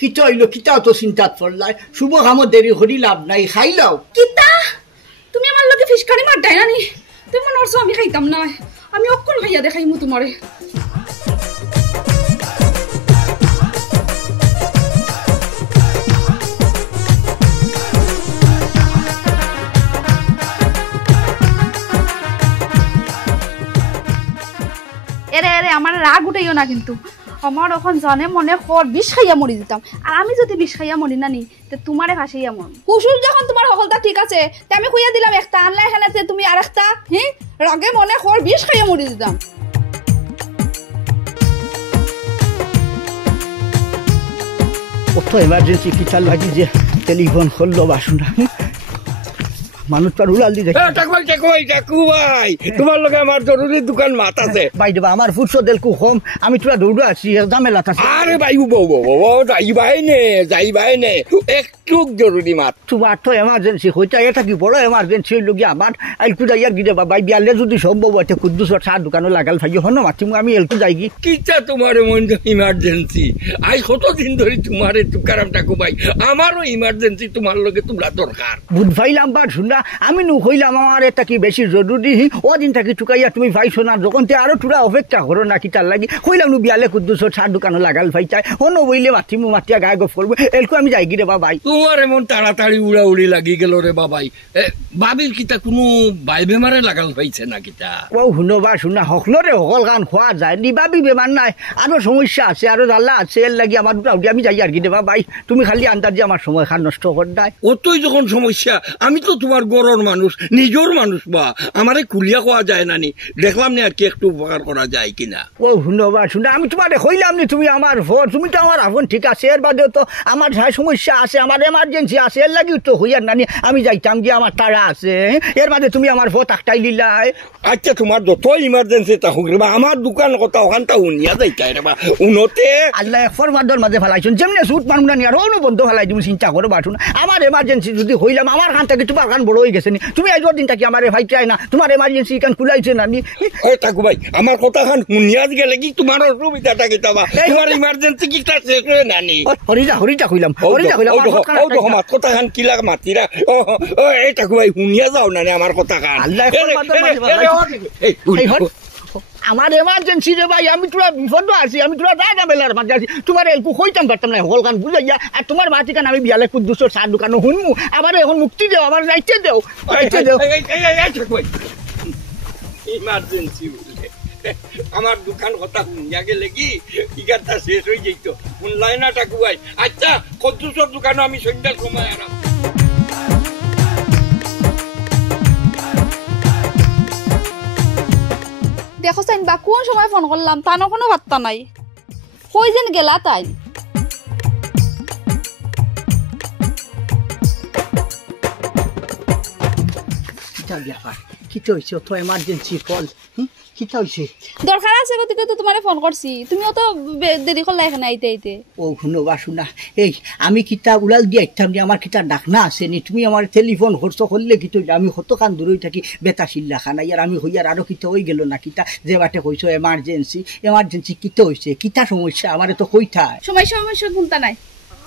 কিতা হইল কিতা তো চিন্তাত পড়লাই শুভ কামত দেরি করি লাভ নাই খাই লাও কিতা তুমি আমার লগে ফিশ কারি মার ডাই নানি তুমি মনে করছো আমি খাইতাম না আমি অক্ষণ খাইয়া দেখাইমু তোমারে এরে এরে আমার রাগ উঠাইও না কিন্তু আমার এখন জানে মনে খর বিষ খাইয়া মরি দিতাম আর আমি যদি বিষ খাইয়া মরি না নি তে তোমারে ফাঁসাইয়া মর হুসুর যখন তোমার সকলটা ঠিক আছে তে আমি খুইয়া দিলাম একটা আনলাই হেনাতে তুমি আর একটা রাগে মনে খর বিষ খাইয়া মরি দিতাম কত এমার্জেন্সি কিতাল লাগি যে টেলিফোন করলো বাসুনা মানুষ তো উলাল দি দেখি তোমার লগে আমার জরুরি দোকান মাত আছে ভাই দেবা আমার ফুটসো দেলকু কম আমি তোরা দৌড়ে আছি ঝামেলা আছে আরে ভাই যাইবাই নে একটু জরুরি মাত তোমার তো এমার্জেন্সি হইতা এটা কি বড় এমার্জেন্সি হইল গিয়ে আমার এলকু যাইয়া গিয়ে দেবা ভাই বিয়ালে যদি সম্ভব হয় কুদ্দুসর চা দোকানও লাগাল ভাই হন মাতি আমি এলকু যাই গি কিটা তোমার মন ইমার্জেন্সি আজ কতদিন ধরে তোমার তুকারামটা ভাই আমারও ইমার্জেন্সি তোমার লগে তোমরা দরকার বুধ ভাইলাম বা শুনা আমি নু কইলাম আমার এটা কি বেশি জরুরি ও দিন থাকি টুকাইয়া তুমি ভাইছো না যখন তে আরো তোরা অপেক্ষা করো না কি তার লাগি কইলাম নু বিয়ালে কুদ্দুসর চা দোকানও লাগাল ভাই চাই হন বইলে মাতিয়া গায়ে গপ করবো এলকু আমি যাই গি রে ভাই তোমার এমন তাড়াতাড়ি উড়াউড়ি লাগি গেল রে বাবাই বাবির কিতা কোনো বাই বেমারে লাগাল পাইছে না কিতা ও শুনবা শুনা হকলরে হকল গান খোয়া যায় নি বাবি বেমার নাই আরো সমস্যা আছে আরো জ্বালা আছে এর লাগি আমার উড়াউড়ি আমি যাই আর কি দেবা ভাই তুমি খালি আন্দাজ দিয়ে আমার সময় খান নষ্ট কর নাই অতই যখন সমস্যা আমি তো তোমার গরর মানুষ নিজের মানুষ বা আমারে কুলিয়া খাওয়া যায় না নি দেখলাম না আর কি একটু উপকার করা যায় কিনা ও শুনবা শুনা আমি তোমারে কইলাম নি তুমি আমার ফোন তুমি তো আমার আপন ঠিক আছে এর বাদেও তো আমার সমস্যা আছে আমার এমার্জেন্সি আছে এর লাগি তো হইয়ার নানি আমি যাইতাম গিয়ে আমার তারা আছে এর বাদে তুমি আমার ফোন আটটাই দিলাই আচ্ছা তোমার যত ইমার্জেন্সি তা হোক রে বা আমার দোকান কথা ওখানটা উনিয়া যাইতাই রে বা উনতে আল্লাহ ফরমাদর মাঝে ফেলাইছুন যেমনি সুট মারুন না আর অনু বন্ধ ফেলাই তুমি চিন্তা করো বাটুন আমার এমার্জেন্সি যদি হইলাম আমার খান থেকে তোমার খান বড় হয়ে গেছে নি তুমি আজ দিন থাকি আমার ভাই চাই না তোমার এমার্জেন্সি কান খুলাইছে না নি থাকু ভাই আমার কথা খান উনিয়া গেলে কি তোমার অসুবিধাটা কি তাবা তোমার ইমার্জেন্সি কি শেষ হয়ে না নি হরিটা কইলাম আমার কথা খান কি লাগ মাতিরা এটা ভাই শুনিয়া যাও না আমার কথা খান আমার এমার্জেন্সি রে ভাই আমি তোরা বিপদ আছি আমি তোরা জায়গা বেলার মাঝে আছি তোমার এলকু কইতাম পারতাম না হল গান বুঝাইয়া আর তোমার মাটি কান আমি বিয়ালে কুদ্দুসর চা দোকানও শুনমু আবার এখন মুক্তি দেও আমার যাইতে দেও ইমার্জেন্সি আমার দোকান কথা শুনিয়া গেলে কি টিকারটা শেষ হয়ে যেত শুনলাই না টাকুয়াই আচ্ছা কুদ্দুসর দোকানও আমি সন্ধ্যার সময় আরাম দেখো চাইন বা কোন সময় ফোন করলাম তানো কোনো বার্তা নাই কই যেন গেলা তাই কি তো হইছে তো এমার্জেন্সি কল কিতা হইছে দরকার আছে গতিকে তো তোমারে ফোন করছি তুমিও তো দেরি করলা এখানে আইতে আইতে ও শুনবা শুনা এই আমি কিতা উলাল দিয়ে আইতাম যে আমার কিতা ডাকনা আছে নি তুমি আমার টেলিফোন করছো করলে কি তুই আমি কতখান দূরে থাকি বেতা শিল্লা খানা আর আমি হইয়ার আরো কিতা হয়ে গেল না কিতা যে বাটে কইছো এমার্জেন্সি কিতা হইছে কিতা সমস্যা আমারে তো কইতা সমস্যা কোনটা নাই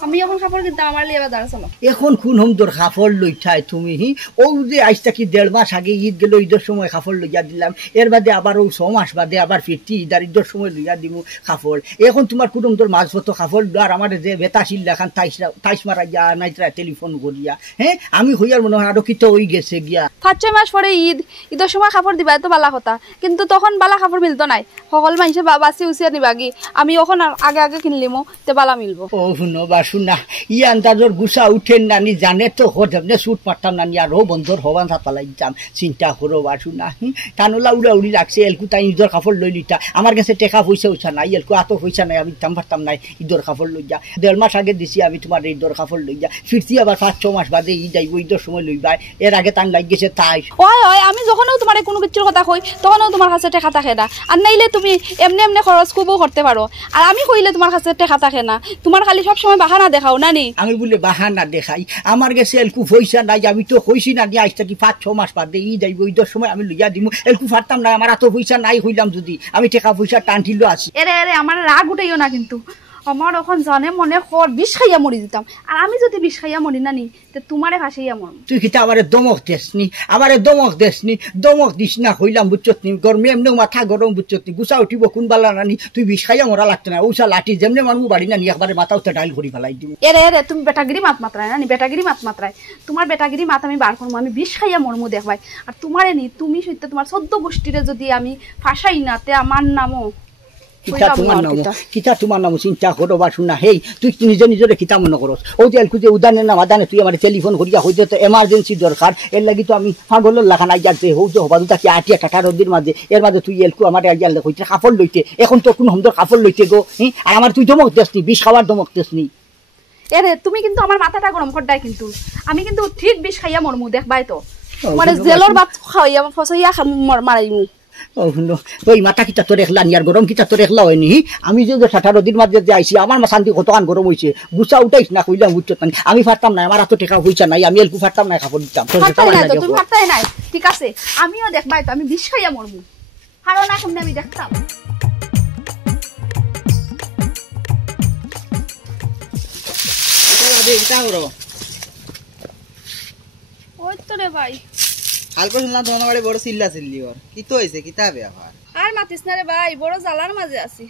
আমি এখন কাপড় কিনতাম আমার লিয়ে বাজার চলো এখন কোন হম তোর কাপড় লইঠাই তুমি ও যে আজ থাকি 1.5 মাস আগে ঈদ গেল ঈদের সময় কাপড় লইয়া দিলাম এর বাদে আবার ও 6 মাস বাদে আবার ফিরতি ঈদের সময় লইয়া দিব কাপড় এখন তোমার কুটুম তোর মাঝপথ কাপড় আর আমার যে বেতাশিল দেখান তাইস মারা গিয়া নাইতরা টেলিফোন করিয়া আমি হইয়ার মনে হয় আরো কি তো হই গেছে গিয়া 5-6 মাস পরে ঈদের সময় কাপড় দিবা তো বালা কথা কিন্তু তখন বালা কাপড় মিলতো নাই সকল মানুষে বাসি উচিয়া নিবাগি আমি এখন আগে কিনলিমো তে বালা মিলবো ও শুনবা শুনা ই আন্দাজর গুছা উঠেন নানি জানে তো হতে সুট পারতাম নানি আর বন্ধর হবান থাপালাই যাম চিন্তা করো বা শুনা টানোলা উড়ি রাখছে এলকু তাই ঈদের কাপড় লই লিতা আমার কাছে টেকা পয়সা উঠা নাই এলকু এত পয়সা নাই আমি দাম পারতাম নাই ঈদের কাপড় লই যা 1.5 মাস আগে দিছি আমি তোমার ঈদের কাপড় লই যা ফিরতি আবার 5-6 মাস বাদে ঈদ যাইব ঈদের সময় লইবা এর আগে টান লাগ গেছে তাই হয় আমি যখনও তোমার কোনো কিছুর কথা কই তখনও তোমার কাছে টেকা থাকে না আর নাইলে তুমি এমনি খরচ খুবও করতে পারো আর আমি কইলে তোমার কাছে টেকা থাকে না তোমার খালি সব সময় বাহানা দেখাও না নি আমি বলে বাহানা দেখাই আমার কাছে এলকু পয়সা নাই আমি তো কইছি না আজ থেকে 5-6 মাস বাদে ঈদ যাইব ঈদের সময় আমি লইয়া দিমু এলকু পারতাম না আমার এত পয়সা নাই হইলাম যদি আমি টাকা পয়সা টানটিলো আছি এরে আমার রাগ উঠাইও না কিন্তু আমার এখন জানে মনে খর বিষ খাইয়া মরি দিতাম আর আমি যদি বিষ খাইয়া মরি না নি তে তোমারে ফাঁসাইয়া মরম। তুই কিতা আমারে দমক দেসনি, আমারে দমক দেসনি, দমক দিস না হইলাম বুঝছত নি, গরমে এমনি মাথা গরম বুঝছত নি, গুছা উঠিব কোন বালা নানি, তুই বিষ খাইয়া মরা লাগতো না, ওসা লাঠি যেমনি মানুষ বাড়ি নানি একবারে মাথা উঠে ডাইল করে ফেলাই দিব। এরে এরে তুমি বেটাগিরি মাত মাত্রায় নানি, বেটাগিরি মাত মাত্রায়, তোমার বেটাগিরি মাত আমি বার করবো, আমি বিষ খাইয়া মরমু দেখবাই। আর তোমারে নি তুমি সত্যি তোমার 14 গোষ্ঠীরে যদি আমি ফাঁসাই না তে আমার নামও কিতা তোমার নাম চিন্তা করো বা শুনা। হেই তুই নিজে নিজরে কিতা মনে করস, ও যে এলকু যে উদানের নাম আদানে তুই আমার টেলিফোন করিয়া হইতে তো এমার্জেন্সি দরকার, এর লাগি তো আমি পাগলের লাখান আইয়াতে হৌ যে হবা দুটা কি আটিয়া টাটা রোদির মাঝে, এর মাঝে তুই এলকু আমার আইয়ার হইতে কাপড় লইতে, এখন তো কোন সুন্দর কাপড় লইতে গো। আর আমার তুই দমক দেসনি, বিষ খাওয়ার দমক দেসনি। এরে তুমি কিন্তু আমার মাথাটা গরম করদাই, কিন্তু আমি কিন্তু ঠিক বিষ খাইয়া মরমু দেখবাই তো, মানে জেলর ভাত খাইয়া ফসাইয়া মারাইমু। ওই মাথা কিতা তোর একলা নিয়ার গরম কিতা তোর একলা হয়নি, আমি যে ঠাটা নদীর মাঝে যে আইসি আমার শান্তি কত আন গরম হয়েছে, গুছা উঠাইস না কইলাম বুঝছো না, আমি পারতাম না, আমার এত টেকা হইছে নাই, আমি এলকু পারতাম না কাপড় দিতাম। তুমি পারতাই নাই, ঠিক আছে আমিও দেখবাই তো, আমি বিষ খাইয়া মরমু, হারো না কেমনে আমি দেখতাম। ওই তো রে ভাই হালকা শুনলাম তোমার বাড়ি বড় চিল্লা চিল্লি ওর কি তো হয়েছে কিতা ব্যাপার? আর মাতিস না রে ভাই, বড় জ্বালার মাঝে আছি,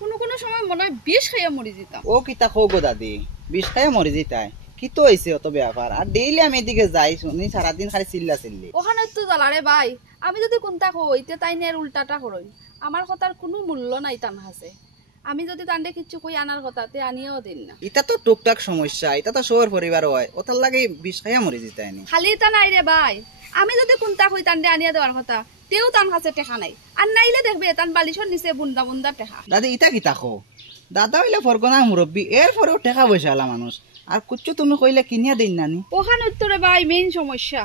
কোনো কোনো সময় মনে হয় বিষ খাইয়া মরি যেতাম। ও কিতা খো গো দাদি, বিষ খাইয়া মরি যেতাই কি তো হয়েছে অত ব্যাপার? আর ডেইলি আমি এদিকে যাই শুনি সারাদিন খালি চিল্লা চিল্লি। ওখানে তো জ্বালা রে ভাই, আমি যদি কোনটা হইতে তাই নের উল্টাটা করই, আমার কথার কোনো মূল্য নাই তান হাসে, আমি যদি তান্ডে কিচ্ছু কই আনার কথা তে আনিয়েও দিন না। এটা তো টুকটাক সমস্যা, এটা তো সবার পরিবার হয়, ওটার লাগে বিষ খাইয়া মরি যেতাই নি। খালি তা নাই রে ভাই, আমি যদি কোনটা কই তান্ডে আনিয়ে দেওয়ার কথা তেও তান কাছে টেকা নাই, আর নাইলে দেখবে তান বালিশর নিচে বুন্দা বুন্দা টেকা। দাদি ইটা কিতা খো, দাদা হইলে ফরগনা মুরব্বী, এর পরেও টেকা পয়সা আলা মানুষ, আর কুচ্ছু তুমি কইলে কিনিয়া দিন নানি। ওখানে উত্তরে ভাই মেইন সমস্যা,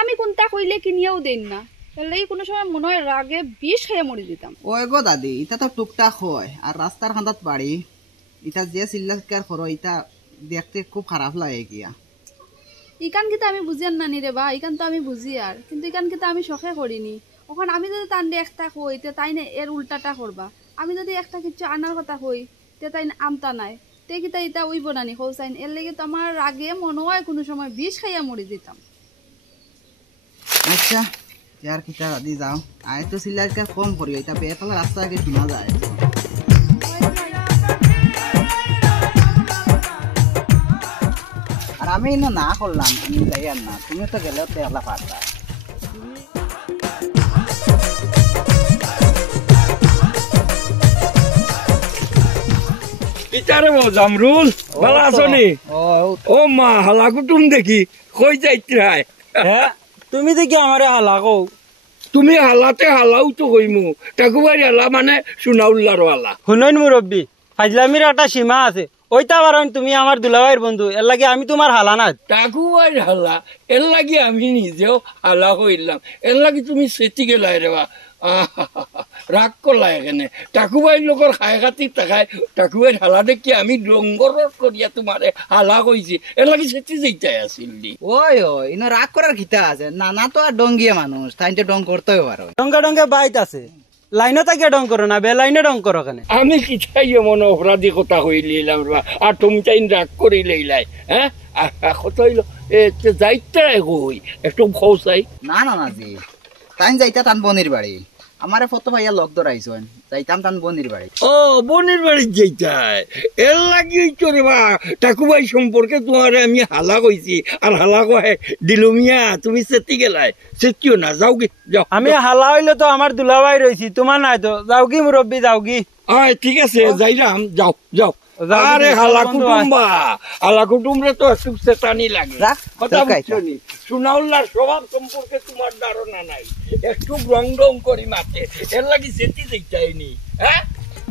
আমি কোনটা কইলে কিনিয়াও দেন না, তাহলে কোনো সময় মনে হয় রাগে বিষ খেয়ে মরে যেতাম। ওই গো দাদি এটা তো টুকটাক হয়, আর রাস্তার খান্দাত বাড়ি, এটা যে চিল্লার করো এটা দেখতে খুব খারাপ লাগে গিয়া। ইকান কিন্তু আমি বুঝিয়ান নানি রে বা, ইকান তো আমি বুঝি আর, কিন্তু ইকান কিন্তু আমি শখে করিনি। ওখানে আমি যদি তান্ডে একটা কই তে তাই না এর উল্টাটা করবা, আমি যদি একটা কিছু আনার কথা কই তে তাই আমতা নাই, তে কিতা এটা উইব নানি কৌসাইন, এর লেগে তো আমার রাগে মনে হয় কোনো সময় বিষ খাইয়া মরে যেতাম। আচ্ছা यार किता दादी जाओ आए तो सिल्लार का कम करियो এটা বেপালা রাস্তা আগে শোনা যায়। আর আমি না করলাম, আমি যাই আর না, তুমি তো গেলে তো একলা পারতা। বিচারে মো জামরুল ভালো আছো নি? ও মা হালা কুটুম দেখি কই যাইত্রাই? হ্যাঁ তুমি দেখি আমারে হালা কও। তুমি হালাতে হালাও তো কইমু, টাকুবাড়ি হালা মানে সোনাউল্লার হালা। শুনইন মুরব্বী, ফাজলামির একটা সীমা আছে, ওইটা কারণ তুমি আমার দুলাভাইয়ের বন্ধু, এর লাগে আমি তোমার হালা না। টাকুবাড়ি হালা এর লাগি আমি নিজেও হালা কইলাম, এর লাগি তুমি সেটি গেলাই রে বা রাগ করলা এখানে। টাকুবাড়ির লোকের খায় খাতি টাকায় টাকুবাড়ির হালা দেখি আমি ডঙ্গর করিয়া তোমারে হালা কইছি, এর লাগি সেটি যেইটাই আসিল দি। ওই ওই ইনো রাগ করার কিতা আছে, নানা তো আর ডঙ্গিয়া মানুষ, তাই তো ডং করতেই পারো। ডঙ্গা ডঙ্গা বাইত আছে, লাইনে তাকে ডং করো না, বে লাইনে ডং করো কেন? আমি কি চাই মনে অপরাধী কথা হইলাম আর তুমি চাই রাগ করি লইলাই? হ্যাঁ কথা হইল যাইতে কই একটু খোঁচাই না না না জি তাই যাইতা তান বনির বাড়ি, আমারে ফটো ভাইয়া লক ধরাইছেন, যাইতাম তান বনির বাড়ি। ও বনির বাড়ি যাইতাই, এর লাগি চলে বা টাকুবাই সম্পর্কে তোমার আমি হালা কইছি, আর হালা কয় দিলুমিয়া তুমি সেটি গেলাই, সেটিও না, যাও কি যাও। আমি হালা হইলে তো আমার দুলাভাই রয়েছি, তোমার নাই তো, যাও কি মুরব্বী যাও কি। আয় ঠিক আছে যাইলাম, যাও যাও। আরে হালা কুটুম্বা, হালা কুটুমরে তো একটু চেতানি লাগে, কথা বুঝছো নি? সোনাউল্লার স্বভাব সম্পর্কে তোমার ধারণা নাই, একটু রং রং করি মাতে, এর লাগি সেটি দেখতেইনি। হ্যাঁ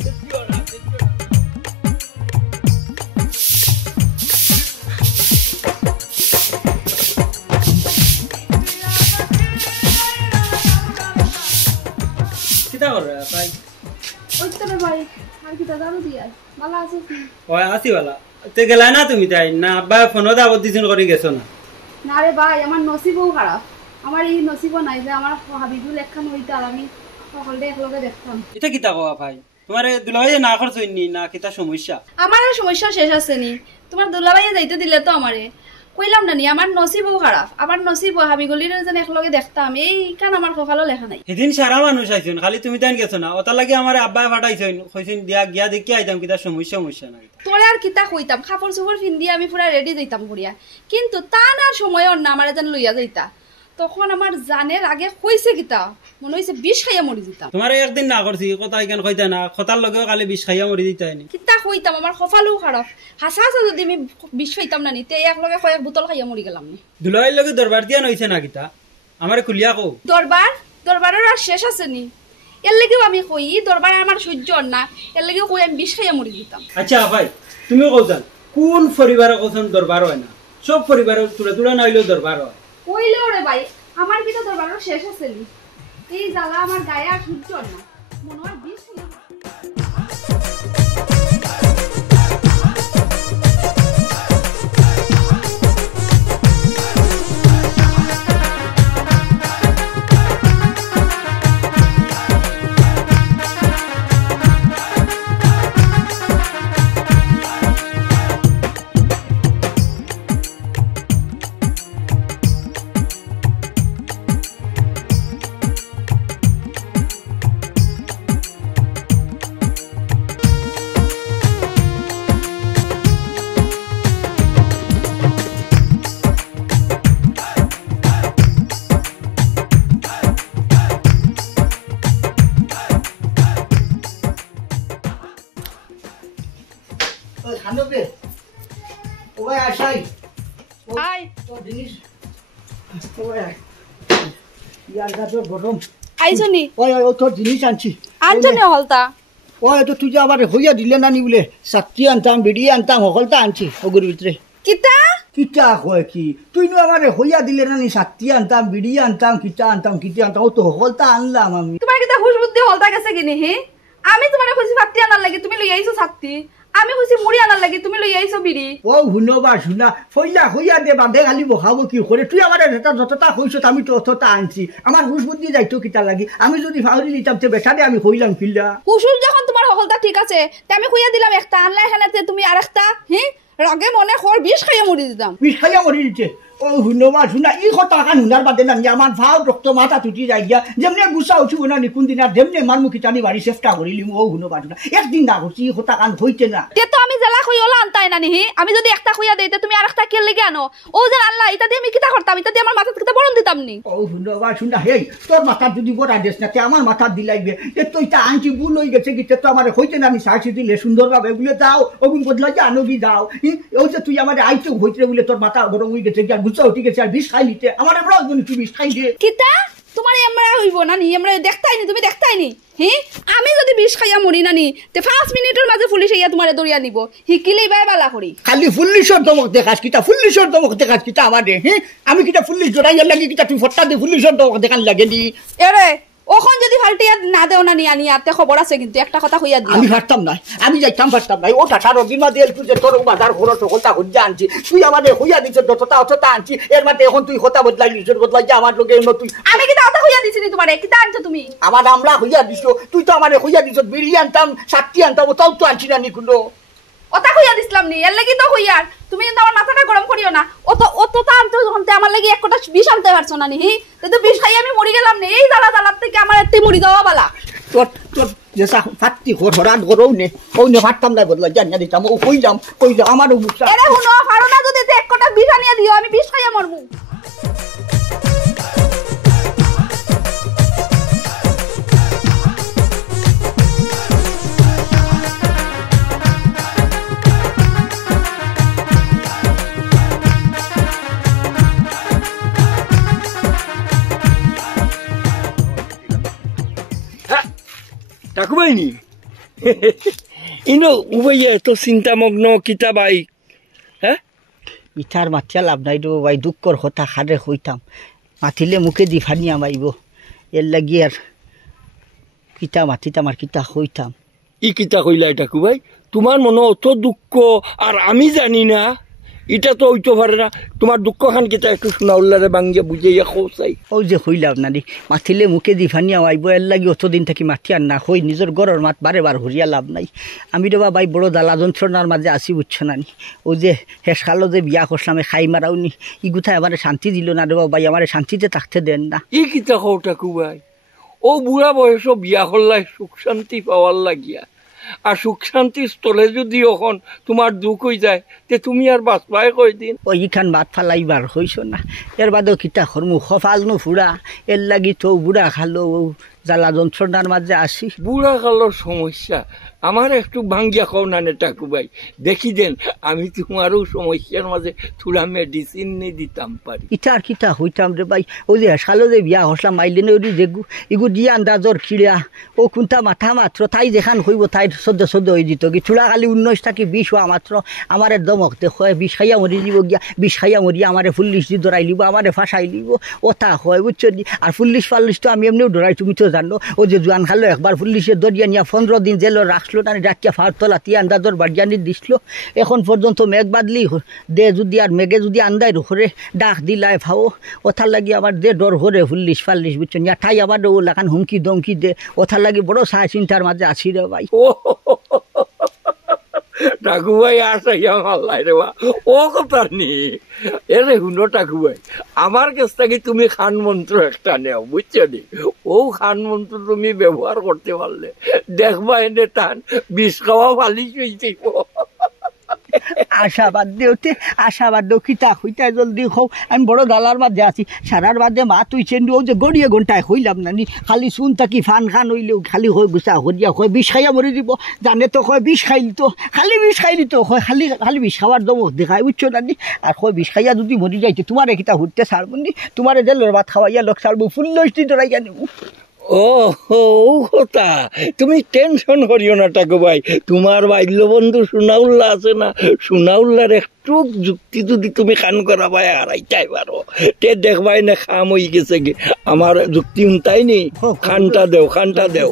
সেটিও না, সেটিও না। কিতা করে ভাই? ওই তো রে ভাই, আর কি দাদারও দিয়া ভালো আছে কি? ওই আসি বালা তে গেলাই না তুমি তাই না? আব্বা ফোনও দাবো দিছুন করে গেছো না? না রে ভাই, আমার নসিবও খারাপ, আমার এই নসিবও নাই যে আমার হাবিবুল একখান হইতে আর আমি সকলটা একলগে দেখতাম। এটা কিতা কওয়া ভাই? তোমার দুলাভাই না খরচইনি না কিতা সমস্যা? আমার আর সমস্যা শেষ আছে নি, তোমার দুলাভাইয়ে যাইতে দিলে তো আমারে কইলাম না নি আমার নসিবও খারাপ, আমার নসিব হাবিগলির যেন একলগে দেখতাম এই কান আমার কপালও লেখা নাই। সেদিন সারা মানুষ আইছেন, খালি তুমি তাই গেছো না, ওটার লাগে আমার আব্বা ফাটাইছেন, কইছেন দিয়া গিয়া দেখি আইতাম কিতা সমস্যা না। তোরে আর কিতা কইতাম, কাপড় চোপড় পিন্দি আমি পুরা রেডি যাইতাম করিয়া, কিন্তু তা না সময় অন্য আমার যেন লইয়া যাইতা। তখন আমার জানের আগে কইছে কিতা মনে হইছে বিষ খাইয়া মরি যেতাম। তোমার একদিন না করছি কথা এখান কইতা না, কথার লগেও খালি বিষ খাইয়া মরি দিতাইনি। কিতা কইতাম আমার কপালও খারাপ, হাসা হাসা যদি আমি বিষ খাইতাম না নিতে এক লগে কয়েক বোতল খাইয়া মরি গেলাম নি। দুলাভাইর লগে দরবার দিয়া নইছে না কিতা আমার খুলিয়া কও। দরবারের আর শেষ আছে নি, এর লাগেও আমি কই দরবার আমার সহ্য না, এর লাগেও কই আমি বিষ খাইয়া মরি দিতাম। আচ্ছা ভাই তুমি কইতান কোন পরিবারে কোন দরবার হয় না? সব পরিবারে তুলে না হইলেও দরবার হয়। কইলেও রে ভাই আমার কি তো দরবারের শেষ আছে নি, এই জ্বালা আমার গায়ে আর সহ্য না, মনে হয় বিষ খাইয়া খানবে ওই আসাই আই তো জিনিস ওই ইয়ার গাছর গরম আইছনি ওই ওই তোর জিনিস আনছি আনছনি হলতা ওই তো তুই যে আবার হইয়া দিলে না নি বলে সাক্ষী আনতাম বিড়ি আনতাম হকলতা আনছি ওগুর ভিতরে কিতা কিতা কয় কি তুই নো আমার হইয়া দিলে না নি সাক্ষী আনতাম বিড়ি আনতাম কিতা আনতাম ও তো হকলতা আনলাম আমি। তোমার কিতা হুশ বুদ্ধি হলতা গেছে কিনি হে? আমি তোমারে কইছি ফাত্তি আনার লাগি তুমি লই আইছো ছাত্তি, আমি কইছি মুড়ি আনার লাগি তুমি লই আইছো বিড়ি। ও শুনবা শুনা ফইলা হইয়া দে বাদে খালি বহাবো কি করে তুই আমার যতটা কইছ আমি তো অতটা আনছি, আমার হুশ বুদ্ধি যাইতো কিতা লাগি আমি যদি ফাউরি দিতাম তে বেটারে আমি কইলাম কিল্লা হুশুর যখন তোমার হলতা ঠিক আছে তে আমি কইয়া দিলাম একটা আনলা এখানে তুমি আরেকটা হে রাগে মনে খর বিষ খাইয়া মরি দিতাম। বিষ খাইয়া মরি দিতে ও শুনবা শুনা ই কথা কান হুনার বাদে না আমার ভাও রক্ত মাথা তুটি যাই গিয়া যেমনে গুছা উঠিব না নিকুন দিনা যেমনে মানমুখী টানি বাড়ি চেষ্টা করিলিম ও শুনবা শুনা একদিন না করছি ই কথা কান হইতে না। তে তো আমি জেলা কই ওলা আনতাই না নি, আমি যদি একটা কইয়া দেই তে তুমি আরেকটা কে লাগি আনো, ও যে আল্লাহ এটা দিয়ে আমি কিতা করতাম, এটা দিয়ে আমার মাথা থেকে বরণ দিতাম নি। ও শুনবা শুনা হেই তোর মাথা যদি বড়া দেশ না তে আমার মাথা দিলাইবে এ তো এটা আনছি ভুল হয়ে গেছে কি তো আমার হইতে না আমি সার্চি দিলে সুন্দরভাবে বলে যাও ওগুন বদলা যে আনো কি যাও ও যে তুই আমার আইতে হইতে বলে তোর মাথা গরম হয়ে গেছে আর গুছা উঠে গেছে আর বিষ খাই লিতে আমার আমরা তুই বিষ খাই দে কিতা তোমার আমরা হইব না নি, আমরা দেখতাইনি তুমি দেখতাইনি হে? আমি যদি বিষ খাইয়া মরি না নি তে 5 মিনিটের মাঝে পুলিশ আইয়া তোমারে দড়িয়া নিব, হিকিলেই বাই বালা করি। খালি ফুল্লিশর দমক দেখাস কিতা ফুল্লিশর দমক দেখাস কিতা আমারে আমি কিতা ফুল্লিশ জড়াইয়া লাগি কিতা তুই ফট্টা দে ফুল্লিশর দমক দেখান লাগে নি এরে ওখন যদি ফাল্টিয়া না দেও না নি আনি আতে খবর আছে কিন্তু একটা কথা কইয়া দিই আমি পারতাম না আমি যাইতাম পারতাম না ও টাটার বিমা দিয়ে তুই যে তোর বাজার খরচ কথা হইয়া আনছি তুই আমারে হইয়া দিছ যতটা অতটা আনছি এর মধ্যে এখন তুই কথা বদলাই দিছ বদলাই যে আমার লোকে তুই আমি কি দাওতা হইয়া দিছি নি তোমারে কিতা আনছো তুমি? আমার আমলা হইয়া দিছ তুই তো আমারে হইয়া দিছ বিড়ি আনতাম সাক্ষী আনতাম তাও তো আনছি না নিকুলো ওটা কইয়া দিছিলাম নি এর লাগি তো হইয়ার তুমি কিন্তু আমার মাথাটা গরম করিও না, অত তা আনতে যখন আমার লাগি এক কোটা বিষ আনতে পারছো না নি তো বিষ খাই আমি মরি গেলাম নি, এই জ্বালা জ্বালার থেকে আমার এতে মরি যাওয়া বালা। তোর তোর যেসা ফাত্তি হরাত গরৌ নে ও নে ফাটতাম না বদলাই জানিয়া দিতাম ও কইলাম আমারও বুঝা এরে হুনো পারো না যদি এক কোটা বিষ আনিয়া দিও আমি বিষ খাইয়া মরমু। ডাকুবাইনি ইনো উবাইয়া এত চিন্তামগ্ন কিতা বাই হ্যাঁ ইটার মাতিয়া লাভ নাই দো ভাই দুঃখর কথা খারে হইতাম মাতিলে মুখে দি ফানিয়া মাইব এর লাগি আর কিতা মাতিতাম আর কিতা হইতাম। ই কিতা কইলা ডাকুবাই তোমার মনে অত দুঃখ আর আমি জানি না এটা তো হইতে পারে না। তোমার দুঃখ খান কিতা একটু সুনাউল্লারে বাঙ্গিয়া বুঝাইয়া খোঁচাই। ও যে হইলাম না রে মাতিলে মুখে দি ফানিয়া আইব এর লাগি অতদিন থাকি মাতি আর না হই নিজের গড়ের মাত বারে বার হরিয়া লাভ নাই। আমি রে বাবাই বড় জ্বালা যন্ত্রণার মাঝে আসি বুঝছো না নি। ও যে হেসকালো যে বিয়া করলাম খাই মারাওনি ইগুথা আমার শান্তি দিল না রে বাবাই, আমার শান্তিতে থাকতে দেন না। ই কিতা কও ঠাকু ভাই, ও বুড়া বয়স বিয়া করলাই সুখ শান্তি পাওয়ার লাগিয়া, আর সুখ শান্তির স্থলে যদি এখন তোমার দুঃখ হয়ে যায় তে তুমি আর বাঁচবাই কয়দিন? ওই ইখান বাদ ফালাইবার হইস না, এর বাদেও কিতা করমু খফালনু ফুড়া, এর লাগি তো বুড়া খালো জ্বালা যন্ত্রণার মাঝে আসি। বুড়া কালোর সমস্যা আমার একটু ভাঙ্গিয়া খাও না নে ঠাকু ভাই, দেখি দেন আমি তোমারও সমস্যার মাঝে থোড়া মেডিসিন নিয়ে দিতাম পারি। ইটা আর কিতা হইতাম রে ভাই, ওই যে হেসালো যে বিয়া হসলাম মাইলেনে ওই যেগু ইগু দিয়া আন্দাজর খিড়া ও কোনটা মাথা মাত্র তাই যেখান হইব তাই সদ্য হয়ে দিত কি চূড়া খালি 19 থাকি 20 হওয়া মাত্র আমার দমক দেখয় 20 খাইয়া মরি দিব গিয়া, 20 খাইয়া মরিয়া আমার ফুল্লিশ দি ধরাই লিব, আমার ফাঁসাই লিব ওটা হয় বুঝছো নি। আর ফুল্লিশ ফাল্লিশ তো আমি এমনিও ধরাই, তুমি তো জানো ও যে জোয়ান খালো একবার পুলিশে দরিয়া নিয়ে 15 দিন জেল রাখলো না, ডাকিয়া ফাড়তলা তিয়া আন্দাজর বাড়িয়ানি দিছিল। এখন পর্যন্ত মেঘ বাদলি দে যদি আর মেঘে যদি আন্দাই ঘরে ডাক দিলাই ফাও ওথার লাগি আমার দে ডর ঘরে পুলিশ ফাল্লিশ বুঝছো নিয়া ঠাই আবার ও লাখান হুমকি দমকি দে, ওথার লাগি বড় সাহা চিন্তার মাঝে আছি রে ভাই। ও ঠাকু ভাই আসাইয়া মাল্লাই রে বা, ও কথা নি এরে শুনো ঠাকু ভাই, আমার কাছ থেকে তুমি খান মন্ত্র একটা নেও বুঝছো নি, ও খান মন্ত্র তুমি ব্যবহার করতে পারলে দেখবা এনে টান বিষ খাওয়া ফালিশ হয়ে যাইব। আশাবাদ দেওতে আশাবাদ দেও কিতা হইতা জলদি হও, আমি বড় দালার মাঝে আছি সারার বাদে মা তুই চেন্ডু ও যে গড়িয়ে ঘন্টায় হইলাম না নি, খালি শুন থাকি ফান খান হইলেও খালি হয়ে গুছা হরিয়া হয় বিষ খাইয়া মরে দিব, জানে তো হয় বিষ খাইলি তো খালি বিষ খাইলি তো হয় খালি খালি বিষ খাওয়ার দমক দেখায় বুঝছো না নি। আর হয় বিষ খাইয়া যদি মরি যাইতে তোমার কিতা হইতে ছাড়বো নি, তোমার জেলের ভাত খাওয়াইয়া লোক ছাড়বো ফুল্লষ্টি ধরাইয়া নিব। ও কথা তুমি টেনশন করিও না ঠাকু ভাই, তোমার বাল্য বন্ধু সুনাউল্লা আছে না, সুনাউল্লার একটু যুক্তি যদি তুমি খান করা ভাই হারাইটাই পারো তে দেখবাই না খাম হয়ে গেছে গে আমার যুক্তি উনতাই নি, খানটা দেও খানটা দেও।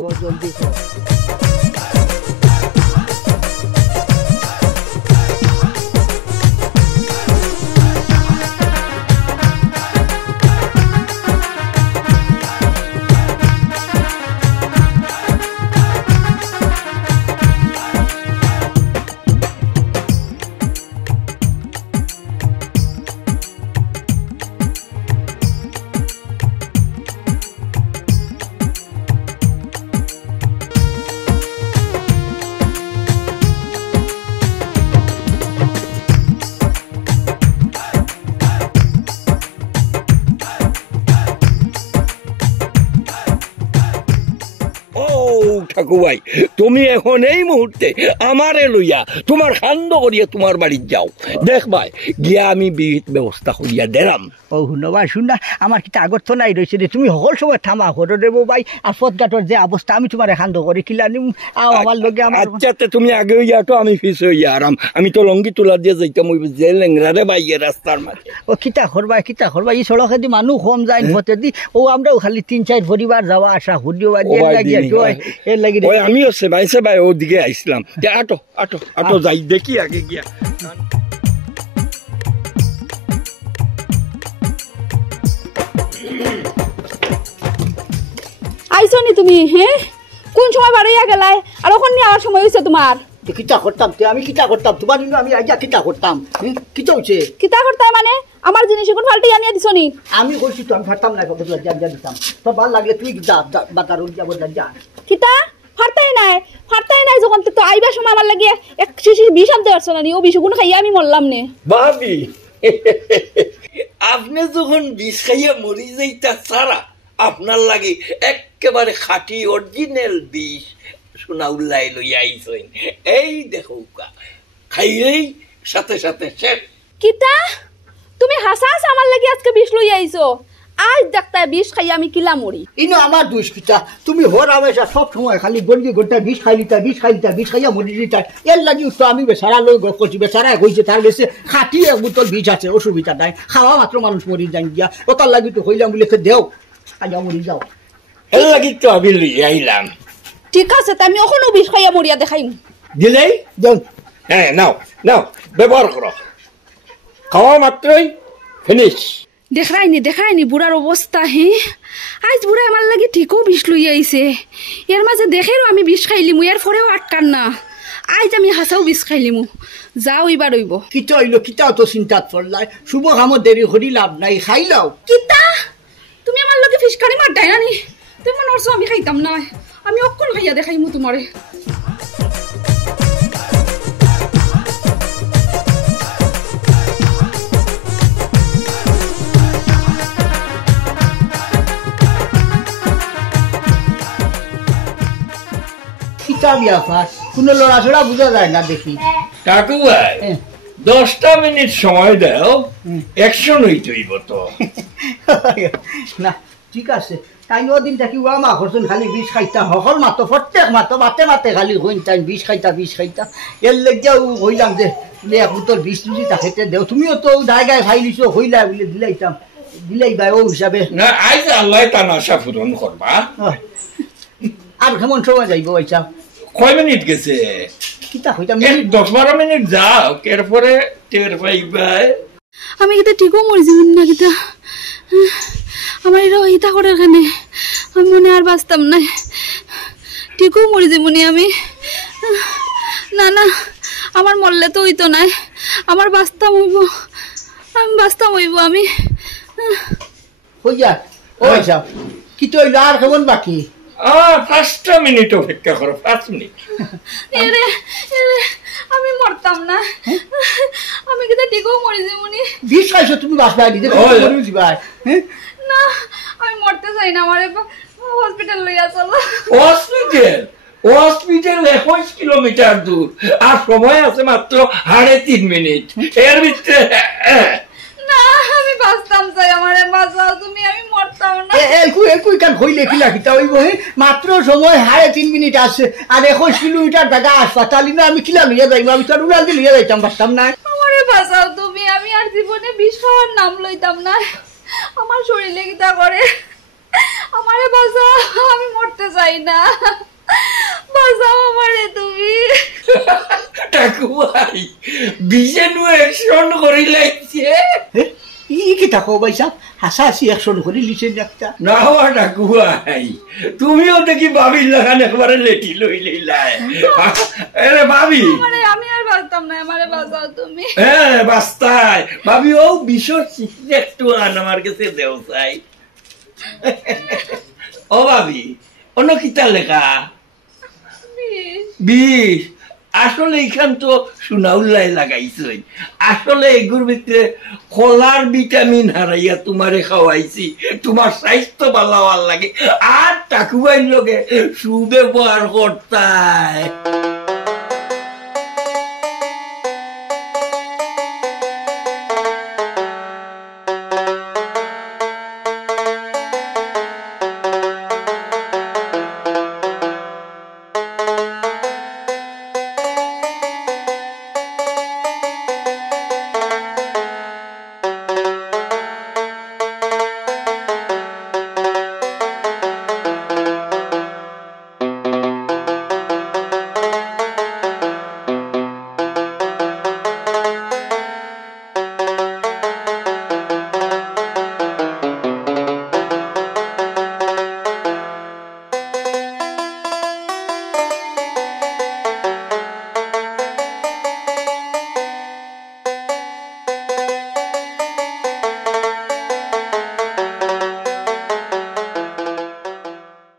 ঠাকু ভাই তুমি এখন এই মুহূর্তে আমারে লইয়া তোমার খান্দ করিয়া তোমার বাড়ি যাও, দেখবাই গিয়া আমি বিহিত ব্যবস্থা করিয়া দেরাম। ও শুনবা শুন না আমার কিতা আগর তো নাই রয়েছে রে, তুমি সকল সময় থামা হরো দেবো ভাই, আর পথঘাটর যে অবস্থা আমি তোমার খান্দ করে কিলা নিম আমার লগে আমার। আচ্ছা তুমি আগে হইয়া তো আমি পিছ হইয়া আরাম, আমি তো লঙ্গি তোলা দিয়ে যাইতাম ওই যে লেংরারে বাইয়ে রাস্তার মাঝে। ও কিতা করবা এই সড়কে দি মানুষ কম যায় পথে দি, ও আমরাও খালি 3-4 পরিবার যাওয়া আসা হুডিও এর লাগি আমিও সেবাই ওদিকে আইসলাম। আটো আটো আটো যাই দেখি আগে গিয়া। আইছো নি তুমি? হ্যাঁ কোন সময় বাড়াইয়া গেলাই আর ওখান নিয়ে আওয়ার সময় হয়েছে তোমার? কিতা করতাম আমি কিতা করতাম তোমার জন্য আমি আইয়া কিতা করতাম? কিতা হচ্ছে কিতা করতাম মানে আমার জিনিস এখন ফাল্টে আনিয়া দিছো নি? আমি কইছি তো আমি ফারতাম না যা দিতাম তো ভালো লাগলে তুই যা বাজার যাব যা। কিতা ফারতাই নাই যখন তো আইবার সময় আমার লাগে এক শিশি বিষ আনতে পারছো না নি, ও বিষগুলো খাইয়া আমি মরলাম নে। ভাবি আপনি যখন বিষ খাইয়া মরি যাইতা সারা আপনার লাগে একেবারে খাঁটি অরিজিনাল বিষ সুনাউল্লাই লইয়া আইছেন, এই দেখো খাইলেই সাথে সাথে শেষ। কিতা তুমি হাসা আমার লাগে আজকে বিষ লইয়া আইছো? আজ দেখতা বিষ খাইয়া আমি কিলা মরি। ইনো আমার দোষ কিতা, তুমি হর আবেশা সব সময় খালি গড়িয়ে গোটা বিষ খাইয়া মরি দিতা, এর লাগি তো আমি বেচারা লই গপ করছি, বেচারা কইছে তার কাছে খাঁটি এক বোতল বিষ আছে, অসুবিধা নাই, খাওয়া মাত্র মানুষ মরি যান গিয়া, ও তার লাগি তো হইলাম বলে দেও খাইয়া মরি যাও, এর লাগি তো আমি লইয়া আইলাম। ঠিক আছে আমি এখনো বিষ খাইয়া মরিয়া দেখাইম। দিলেই দেও। হ্যাঁ নাও নাও ব্যবহার করো। খাওয়া মাত্রই ফিনিশ। দেখায়নি বুড়ার অবস্থা। আজ বুড়া আমার লাগে ঠিকও বিষ লই আইছে। এর মাঝে দেখেও আমি বিষ খাইলিমু, এর পরেও আটকান না। আজ আমি হাসাও বিষ খাইলিমু। যাও এবার হইব। কিতা হইলো, কিতাও তো চিন্তাত পড়লাই। শুভ কামত দেরি করি লাভ নাই, খাই লাও। কিতা তুমি আমার লগে ফিস কারি মার ডাই নানি? তুমি মনে করছো আমি খাইতাম না? আমি অক্ষণ খাইয়া দেখাইমু তোমারে। কিতা ব্যাপার, কোনো লড়াচড়া বোঝা যায় না দেখি। কাকু ভাই 10টা মিনিট সময় দাও, অ্যাকশন হইতে হইব তো। না ঠিক আছে, তাই ওদিন থাকি ওয়া মা করছেন খালি বিষ খাইতাম, সকল মাতো প্রত্যেক মাতো মাতে মাতে খালি হইন তাই বিষ খাইতা। এর লেগেও হইলাম যে এক বোতল বিষ টুজি তাকে দেও। তুমিও তো জায়গায় খাই লিছো, হইলা বলে দিলাই ভাই ও হিসাবে। না আজ আল্লাহ তার আশা পূরণ করবা। আর কেমন সময় যাইব ওইসব? কয় মিনিট গেছে? কিতা হইতাম 10-12 মিনিট যাও, এরপরে টের পাইবাই। আমি কিতা ঠিকও মরে যাবেন না কিতা? আমার এরা হিতা করে এখানে আমি মনে আর বাঁচতাম না, ঠিকও মরে যাবনি আমি। না না, আমার মরলে তো হইতো নাই, আমার বাঁচতাম হইব, আমি বাঁচতাম হইব। আমি হইয়া ওইসব কি তো হইলো, আর কেমন বাকি? 5টা মিনিট অপেক্ষা করো, 5 মিনিট। আমি মরতাম না, আমি কিতা ঠিকও মরে যাবনি। বিষ খাইছো তুমি, বাঁচবাই দিতে দিবাই। না আমি মরতে চাই না, আমার হসপিটাল লইয়া চলো। হসপিটাল 21 কিলোমিটার দূর, আর সময় আছে মাত্র 3.5 মিনিট। এর ভিতরে না আমি বাঁচতাম চাই, আমারে বাঁচাও তুমি, আমি মরতাম না। একুই কান হইলে কিলা কিতা হইব? মাত্র সময় 3.5 মিনিট আছে, আর 21 কিলোমিটার জায়গা হাসপাতালি না, আমি কিলা লইয়া যাইব? আমি তো আর উড়াল দিয়ে লইয়া যাইতাম, পারতাম না। আমারে বাঁচাও তুমি, আমি আর জীবনে বিষ খাওয়ার নাম লইতাম না। আমার শরীরে কিতা করে, আমারে বাঁচাও, আমি মরতে চাই না, বাঁচাও আমারে তুমি। কাকু ভাই বিজেনু অ্যাকশন করি লাইছে। ই কিতা কও ভাইসাব, হাসাহাসি অ্যাকশন করে লিছেন একটা। না হওয়া কাকু ভাই, তুমিও দেখি ভাবির লাগান একবারে লেটি লই লইলাই। আরে ভাবি আমি আর বাঁচতাম না, আমারে বাঁচাও তুমি। হ্যাঁ বাস্তায় ভাবি, ও বিশ্বর শিখতে একটু আন আমার কাছে দেও চাই। ও ভাবি অন্য কিতা লেখা? বিষ। আসলে এখান তো সুনাউল্লাই লাগাইছই, আসলে এগুর ভিতরে কলার ভিটামিন হারাইয়া তোমারে খাওয়াইছি, তোমার স্বাস্থ্য ভালো হওয়ার লাগে, আর টাকুবাইর লগে সুব্যবহার করতাই।